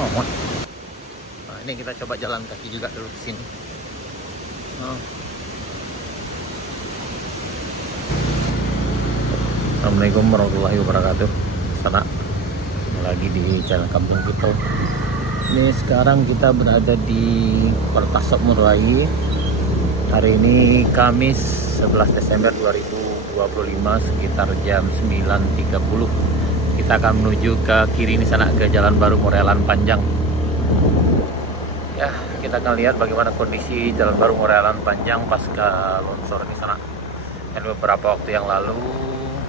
Oh, nah, ini kita coba jalan kaki juga dulu ke sini. Oh. Assalamualaikum warahmatullahi wabarakatuh. Sana lagi di Jalan Kampung Kito. Ini sekarang kita berada di Pertasok Murai. Hari ini Kamis 11 Desember 2025 sekitar jam 9.30. Kita akan menuju ke kiri ini sana, ke Jalan Baru Morealan Panjang. Ya, kita akan lihat bagaimana kondisi Jalan Baru Morealan Panjang pasca longsor di sana. Dan beberapa waktu yang lalu,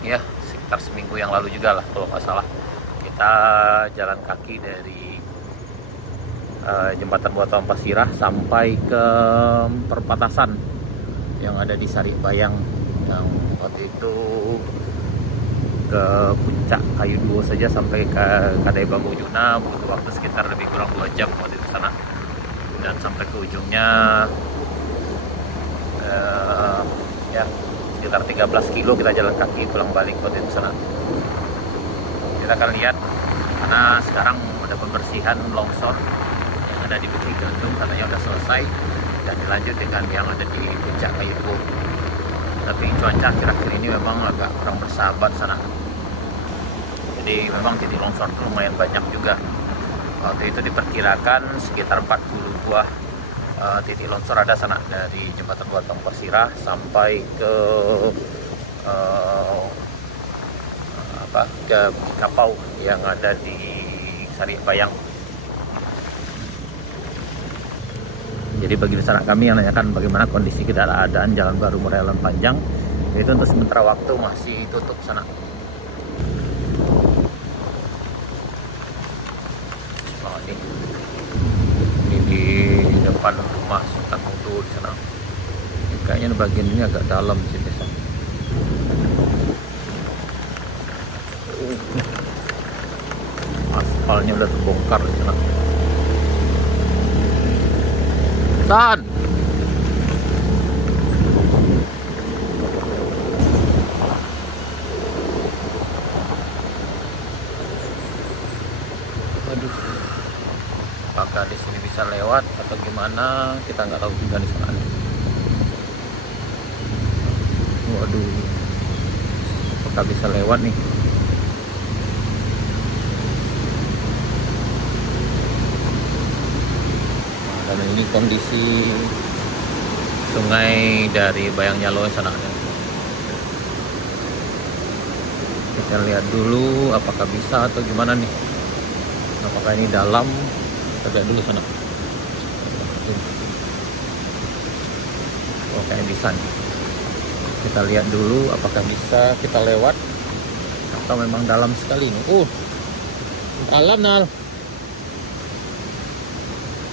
ya sekitar seminggu yang lalu juga lah kalau nggak salah, kita jalan kaki dari jembatan Buatan Pasirah sampai ke perbatasan yang ada di Saribayang, yang waktu itu ke puncak Kayu Duo saja sampai ke Kadai Bangujuna butuh waktu sekitar lebih kurang 2 jam waktu itu sana, dan sampai ke ujungnya ya sekitar 13 kilo kita jalan kaki pulang balik waktu itu sana. Kita akan lihat karena sekarang ada pembersihan longsor yang ada di Bukit Gandum, katanya udah selesai dan dilanjut dengan yang ada di puncak Kayu Duo. Tapi cuaca akhir-akhir ini memang agak kurang bersahabat sana, jadi memang titik longsor itu lumayan banyak juga. Waktu itu diperkirakan sekitar 40 buah titik longsor ada sana, dari jembatan Buatan Pasirah sampai ke ke Bukit Kapau yang ada di Saribayang. Jadi bagi sana kami yang nanyakan bagaimana kondisi keadaan Jalan Baru Morealan Panjang, itu untuk sementara waktu masih tutup sana. Oh, ini di depan rumah Sultan Mutu di sana. Ini kayaknya bagian ini agak dalam sih desa. Aspalnya udah terbongkar di sana. Tan. Waduh. Apakah di sini bisa lewat atau gimana? Kita nggak tahu juga di sana. Waduh. Apakah bisa lewat nih? Dan ini kondisi sungai dari Bayangnyalo sana. Kita lihat dulu apakah bisa atau gimana nih. Apakah ini dalam? Kita lihat dulu sana. Oh, kayaknya bisa nih. Kita lihat dulu apakah bisa kita lewat atau memang dalam sekali nih. Dalam Nal.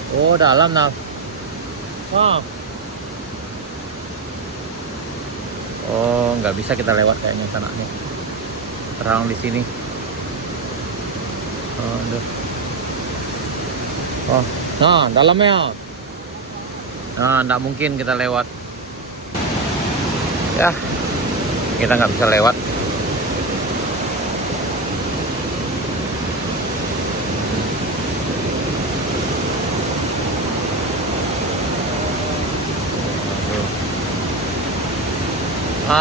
Oh, dalam Nal. Wah. Oh, nggak bisa kita lewat kayaknya sana nih. Terang di sini. Aduh. Oh, nah dalamnya. Nah, nggak mungkin kita lewat. Ya, kita nggak bisa lewat.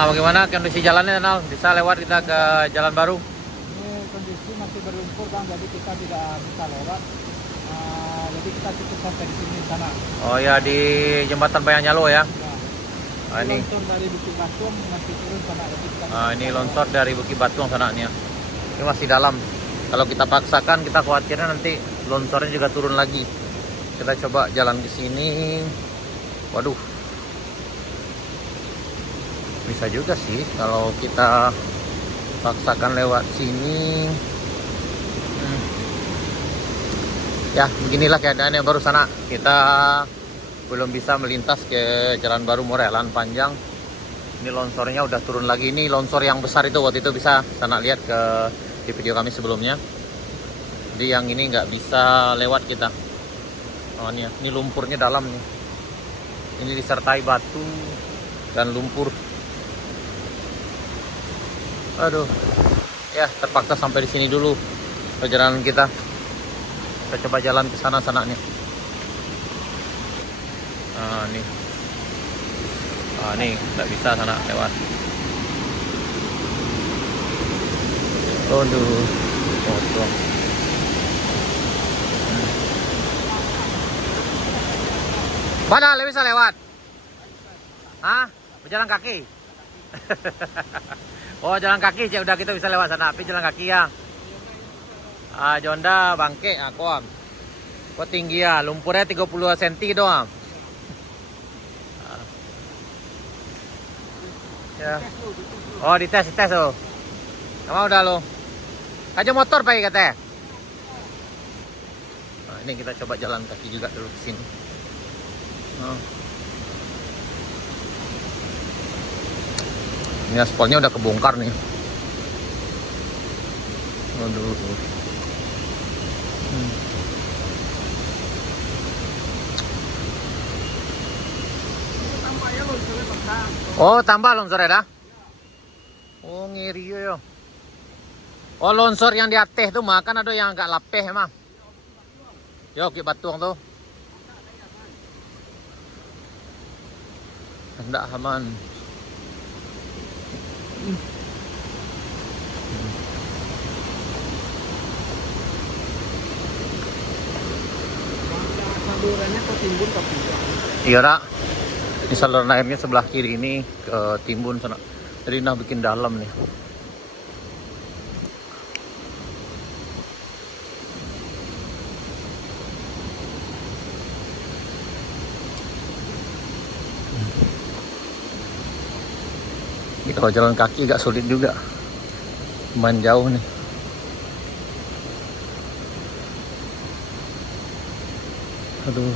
Bagaimana kondisi jalannya, Nal? Bisa lewat kita ke Jalan Baru? Ini kondisi masih berlumpur, Bang, jadi kita tidak bisa lewat. Jadi kita cukup sampai di sini sana. Oh ya, di jembatan Bayangnyalo ya. Ini longsor dari Bukit Batuang masih turun sana. Ini longsor dari Bukit Batuang sana nih. Ini masih dalam. Kalau kita paksakan, kita khawatirnya nanti longsornya juga turun lagi. Kita coba jalan ke sini. Waduh. Bisa juga sih kalau kita paksakan lewat sini. Ya, beginilah keadaannya baru sana. Kita belum bisa melintas ke Jalan Baru Morealan Panjang. Ini longsornya udah turun lagi. Ini longsor yang besar itu, waktu itu bisa sana lihat di video kami sebelumnya. Jadi yang ini nggak bisa lewat kita. Oh ini lumpurnya dalam nih. Ini disertai batu dan lumpur. Aduh, ya terpaksa sampai di sini dulu perjalanan kita. Kita coba jalan ke sana nih. Nah, nih. Ah, nih nggak bisa sana lewat. Aduh, kosong. Mana bisa lewat? Hah? Berjalan kaki? Oh, jalan kaki, cek udah kita bisa lewat sana. Tapi jalan kaki ya. Ah, Jonda bangke aku am. Kok tinggi ya? Lumpurnya 30 cm doang. Ya. Oh, dites lo. Kamu udah lo. Aja motor pakai katanya. Nah, ini kita coba jalan kaki juga dulu ke sini. Oh. Ini aspalnya udah kebongkar nih. Aduh. Oh, tambah longsornya dah. Oh, ngiri yo. Oh, longsor yang di atas tuh mah kan ada yang agak lapeh emang. Yo, ki batuang tuh. Hendak aman. Salurannya ke timbun ke puncak. Iya, Rak. Ini saluran airnya sebelah kiri ini ke timbun sana. Jadi nah bikin dalam nih. Ini kalau jalan kaki agak sulit juga. Lumayan jauh nih. Aduh.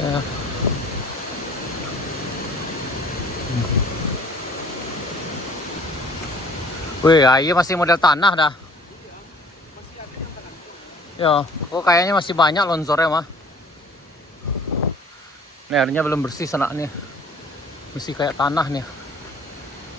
Ya. Wih, air masih model tanah dah. Ya, kok kayaknya masih banyak longsornya mah. Ini airnya belum bersih sana nih. Masih kayak tanah nih.